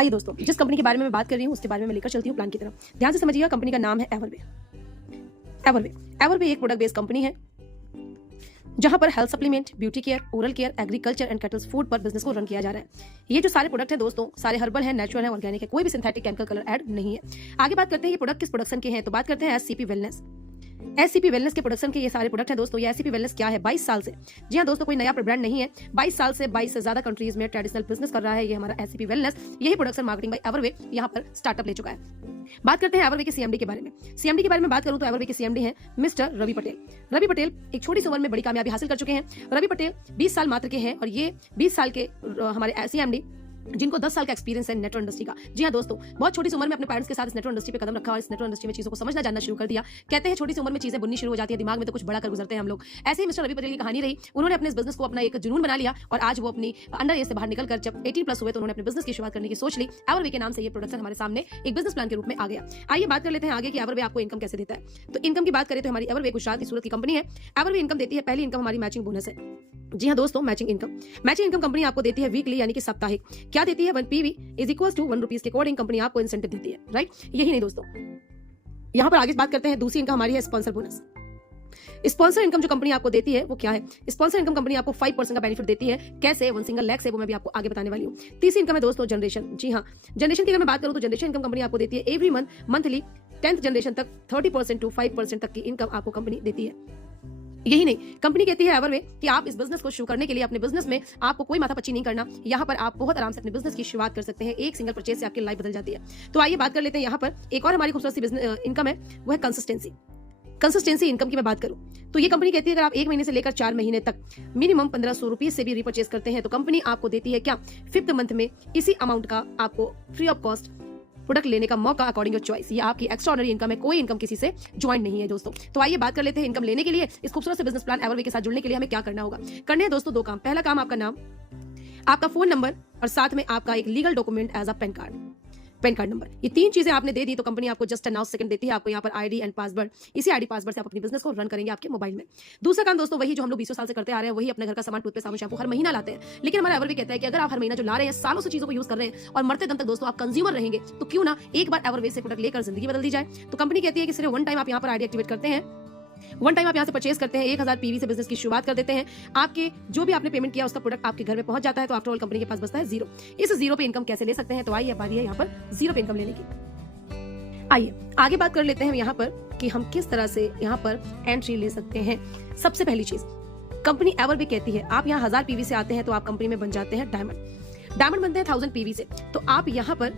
आइए दोस्तों, जिस कंपनी के बारे में मैं बात कर रही हूँ उसके बारे में मैं लेकर चलती हूँ प्लान की तरफ। ध्यान से समझिएगा, कंपनी का नाम है एवरवे। एवरवे एक प्रोडक्ट बेस्ड कंपनी है जहां पर health supplement, beauty care, oral care, agriculture and kettles food पर बिजनेस को रन किया जा रहा है। ये जो सारे प्रोडक्ट हैं दोस्तों, सारे हर्बल हैं, नेचुरल हैं, ऑर्गेनिक है, कोई भी सिंथेटिक केमिकल कलर ऐड नहीं है। आगे बात करते हैं ये प्रोडक्ट किस प्रोडक्शन के हैं, तो बात करते हैं एससीपी वेलनेस। एससीपी वेलनेस के प्रोडक्शन के ये सारे प्रोडक्ट हैं दोस्तों। ये एससीपी वेलनेस क्या है? 22 साल से, जी हाँ दोस्तों, कोई नया ब्रांड नहीं है, 22 साल से 22 से ज्यादा कंट्रीज में ट्रेडिशनल बिजनेस कर रहा है ये हमारा एससीपी वेलनेस। यही प्रोडक्शन मार्केटिंग बाय एवरवे यहाँ पर स्टार्टअप ले चुका है। बात करते हैं एवरवे के सीएमडी के बारे में। सीएमडी के बारे में बात करूं तो एवरवे के सीएमडी हैं मिस्टर रवि पटेल। रवि पटेल एक छोटी सी उम्र में बड़ी कामयाबी हासिल कर चुके हैं। रवि पटेल 20 साल मात्र के हैं और ये 20 साल के हमारे सीएमडी जिनको 10 साल का एक्सपीरियंस है नेटवर्क इंडस्ट्री का। जी हाँ दोस्तों, बहुत छोटी सी उम्र में अपने पेरेंट्स के साथ इस नेटवर्क इंडस्ट्री पे कदम रखा और इस नेटवर्क इंडस्ट्री में चीजों को समझना जानना शुरू कर दिया। कहते हैं छोटी सी उम्र में चीजें बुननी शुरू हो जाती है, दिमाग में तो कुछ बड़ा कर गुजरते हैं हम लोग। ऐसे ही मिस्टर रवि पटेल की कहानी रही। उन्होंने अपने इस बिजनेस को अपना एक जुनून बना लिया और आज वो अपनी अंडर एज से बाहर निकलकर जब 18+ हुए तो उन्होंने अपने बिजनेस की शुरुआत करने की सोच ली। एवरवे के नाम से ये प्रोडक्शन हमारे सामने एक बिजनेस प्लान के रूप में आ गया। आइए बात कर लेते हैं आगे कि एवरवे आपको इनकम कैसे देता है। तो इनकम की बात करें तो हमारी एवरवे गुजरात की सूरत की कंपनी है। एवरवे इनकम देती है, पहली इनकम हमारी मैचिंग बोनस है। जी हाँ दोस्तों, मैचिंग इनकम कंपनी आपको देती है वीकली यानी कि साप्ताहिक। क्या देती है? 1 PV is equal to 1 rupees के अकॉर्डिंग कंपनी आपको इंसेंटिव देती है, राइट? यही नहीं दोस्तों, यहाँ पर आगे बात करते हैं। दूसरी इनकम हमारी है स्पॉन्सर बोनस। स्पॉन्सर इनकम जो कंपनी आपको देती है वो क्या है? स्पॉन्सर इनकम कंपनी आपको 5% का बेनिफिट देती है। कैसे? 1 सिंगल लैख से, वो मैं भी आपको आगे बताने वाली हूँ। तीसरी इनकम है दोस्तों जनरेशन। जी हाँ, जनरेशन की अगर मैं बात करूँ तो जनरेशन इनकम कंपनी आपको देती है एवरी मंथली 10th जनरेशन तक 30% टू 5% तक की इनकम आपको कंपनी देती है। यही नहीं, कंपनी कहती है एवरवे कि आप इस बिजनेस को शुरू करने के लिए अपने बिजनेस में आपको कोई माथापच्ची नहीं करना। यहाँ पर आप बहुत आराम से अपने बिजनेस की शुरुआत कर सकते हैं। एक सिंगल परचेज से आपकी लाइफ बदल जाती है। तो आइए बात कर लेते हैं। यहाँ पर एक और हमारी खूबसूरत सी बिजनेस इनकम है, वो है कंसिस्टेंसी इनकम की मैं बात करूं तो ये कंपनी कहती है अगर आप 1 महीने से लेकर 4 महीने तक मिनिमम 1500 रुपीज से भी रिपर्चेज करते हैं तो कंपनी आपको देती है क्या? 5th मंथ में इसी अमाउंट का आपको फ्री ऑफ कॉस्ट प्रोडक्ट लेने का मौका अकॉर्डिंग योर चॉइस। ये आपकी एक्स्ट्राऑर्डिनरी इनकम है, कोई इनकम किसी से ज्वाइन नहीं है दोस्तों। तो आइए बात कर लेते हैं इनकम लेने के लिए, इस खूबसूरत से बिजनेस प्लान एवरवे के साथ जुड़ने के लिए हमें क्या करना होगा। करने हैं दोस्तों 2 काम। पहला काम, आपका नाम, आपका फोन नंबर और साथ में आपका एक legal document as a PAN card number. ये 3 चीजें आपने दे दी तो कंपनी आपको जस्ट 9 सेकंड देती है। आपको यहाँ पर आईडी एंड पासवर्ड, इसी आईडी पासवर्ड से आप अपनी बिजनेस को रन करेंगे आपके मोबाइल में। दूसरा काम दोस्तों वही जो हम लोग 20 साल से करते आ रहे हैं, वही अपने घर का सामान, टूथपेस्ट, साबुन, शैम्पू हर महीना लाते हैं। लेकिन हमारा एवरवे कहता है कि अगर आप हर महीना जो ला रहे हैं, सालों से चीजों को यूज कर रहे हैं और मरते दम तक दोस्तों आप कंज्यूमर रहेंगे, तो क्यों ना एक बार एवरवे से प्रोडक्ट लेकर जिंदगी बदल दी जाए। तो कंपनी कहती है कि सिर्फ 1 टाइम आप यहाँ पर आईडी एक्टिवेट करते हैं, 1 टाइम आप यहाँ से परचेज करते हैं, 1000 PV से बिजनेस की शुरुआत कर देते हैं। आपके जो भी आपने पेमेंट किया उसका प्रोडक्ट आपके घर में पहुंच जाता है। तो आफ्टर ऑल कंपनी के पास बचता है 0। इस 0 पे इनकम कैसे ले सकते हैं? तो आइए बारी है यहाँ पर 0 पे इनकम लेने की। आइए आगे बात कर लेते हैं यहाँ पर कि हम किस तरह से यहाँ पर एंट्री ले सकते हैं। सबसे पहली चीज, कंपनी एवरवे कहती है आप यहाँ 1000 PV से आते हैं तो आप कंपनी में बन जाते हैं डायमंड बनते हैं 1000 PV से। तो आप यहाँ पर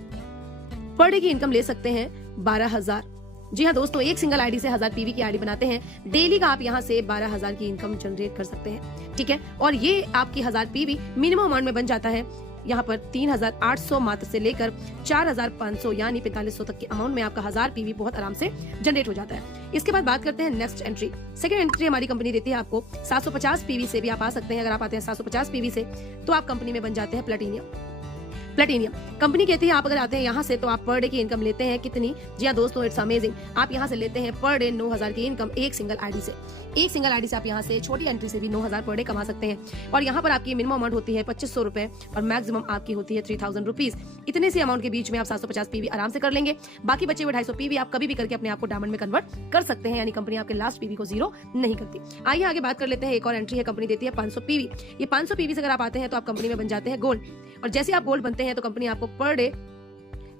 पर डे की इनकम ले सकते हैं 12000। जी हाँ दोस्तों, एक सिंगल आईडी से 1000 PV की आईडी बनाते हैं। डेली का आप यहाँ से 12000 की इनकम जनरेट कर सकते हैं, ठीक है। और ये आपकी 1000 PV मिनिमम अमाउंट में बन जाता है यहाँ पर 3800 मात्र से लेकर 4500 यानी 4500 तक के अमाउंट में आपका 1000 PV बहुत आराम से जनरेट हो जाता है। इसके बाद बात करते हैं नेक्स्ट एंट्री। सेकंड एंट्री हमारी कंपनी देती है आपको 750 PV से भी आप आ सकते हैं। अगर आप आते हैं 750 PV से तो आप कंपनी में बन जाते हैं प्लेटिनियम। कंपनी कहती है आप अगर आते हैं यहाँ से तो आप पर डे की इनकम लेते हैं कितनी? जी हाँ दोस्तों, इट्स अमेजिंग। आप यहाँ से लेते हैं पर डे 9000 की इनकम एक सिंगल आईडी से। एक सिंगल आईडी से आप यहाँ से छोटी एंट्री से भी 9000 पर डे कमा सकते हैं। और यहाँ पर आपकी मिनिमम अमाउंट होती है 2500 रुपए और मैक्सिमम आपकी होती है 3000 रुपीज। इतने से अमाउंट के बीच में आप 750 PV आराम से कर लेंगे। बाकी बचे हुए 250 PV आप कभी भी करके अपने आप को डायमंड में कन्वर्ट कर सकते हैं, यानी कंपनी आपके लास्ट PV को 0 नहीं करती। आइए आगे बात कर लेते हैं। एक और एंट्री है, कंपनी देती है 500 PV। ये 500 PV से अगर आप आते हैं तो आप कंपनी में बन जाते हैं गोल्ड। और जैसे आप गोल्ड बनते हैं तो कंपनी आपको पर डे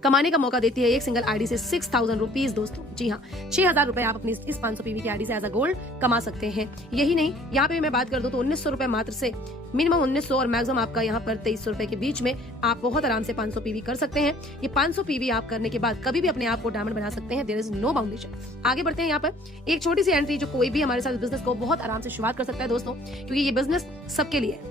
कमाने का मौका देती है एक सिंगल आईडी से 6000 रुपीज दोस्तों। जी हाँ, 6000 रुपए आप अपनी इस 500 PV की आईडी से एज अ गोल्ड कमा सकते हैं। यही नहीं, यहाँ पे मैं बात कर दूं तो 1900 रुपए मात्र से, मिनिमम 1900 और मैक्सिमम आपका यहाँ पर 2300 रुपए के बीच में आप बहुत आराम से 500 PV कर सकते हैं। ये 500 PV आप करने के बाद कभी भी अपने आप को डायमंड बना सकते हैं। देयर इज नो बाउंडेशन। आगे बढ़ते हैं। यहाँ पर एक छोटी सी एंट्री जो कोई भी हमारे साथ बिजनेस को बहुत आराम से शुरुआत कर सकता है दोस्तों, क्योंकि ये बिजनेस सबके लिए है।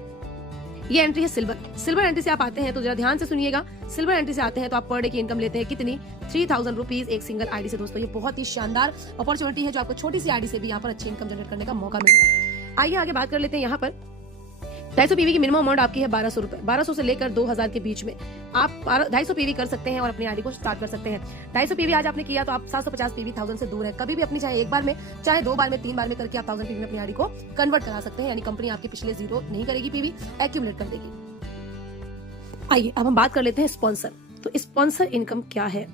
ये एंट्री है सिल्वर एंट्री से आप आते हैं तो जरा ध्यान से सुनिएगा। सिल्वर एंट्री से आते हैं तो आप पर डे की इनकम लेते हैं कितनी? 3000 रुपीज एक सिंगल आईडी से दोस्तों। ये बहुत ही शानदार अपॉर्चुनिटी है जो आपको छोटी सी आईडी से भी यहाँ पर अच्छी इनकम जनरेट करने का मौका मिलता है। आइए आगे बात कर लेते हैं। यहाँ पर 250 PV की मिनिमम अमाउंट आपकी है 1200 रुपए। 1200 से लेकर 2000 के बीच में आप 250 PV कर सकते हैं और अपनी आईडी को स्टार्ट कर सकते हैं। 250 PV आज आपने किया तो आप 750 PV 1000 से दूर है। कभी भी अपनी चाहे एक बार में, चाहे 2 बार में, 3 बार में करके आप 1000 PV में अपनी आईडी को कन्वर्ट करा सकते हैं, यानी कंपनी आपके पिछले 0 नहीं करेगी, PV एक्यूमुलेट कर देगी। आइए अब हम बात कर लेते हैं स्पॉन्सर। तो स्पॉन्सर इनकम क्या है?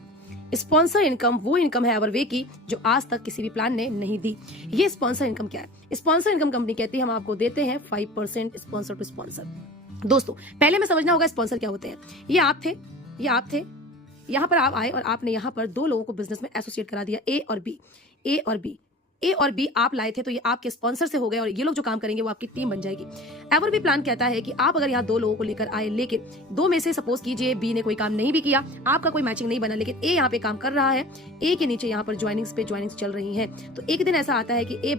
स्पॉन्सर इनकम वो इनकम है एवरवे की जो आज तक किसी भी प्लान ने नहीं दी। ये स्पॉन्सर इनकम क्या है? स्पॉन्सर इनकम कंपनी कहती है हम आपको देते हैं 5% स्पॉन्सर टू स्पॉन्सर। दोस्तों पहले में समझना होगा स्पॉन्सर क्या होते हैं। ये आप थे, यहाँ पर आप आए और आपने यहाँ पर दो लोगों को बिजनेस में एसोसिएट करा दिया, ए और बी आप लाए थे, तो ये आपके स्पॉन्सर से हो गए और ये लोग जो काम करेंगे वो आपकी टीम बन जाएगी। एवर बी प्लान कहता है कि आप अगर यहाँ दो लोगों को लेकर आए, लेकिन दो में से सपोज कीजिए बी ने कोई काम नहीं भी किया, आपका कोई मैचिंग नहीं बना, लेकिन ए यहाँ पे काम कर रहा है, ए के नीचे यहाँ पर ज्वाइनिंग्स चल रही हैं, तो एक दिन ऐसा आता है कि ए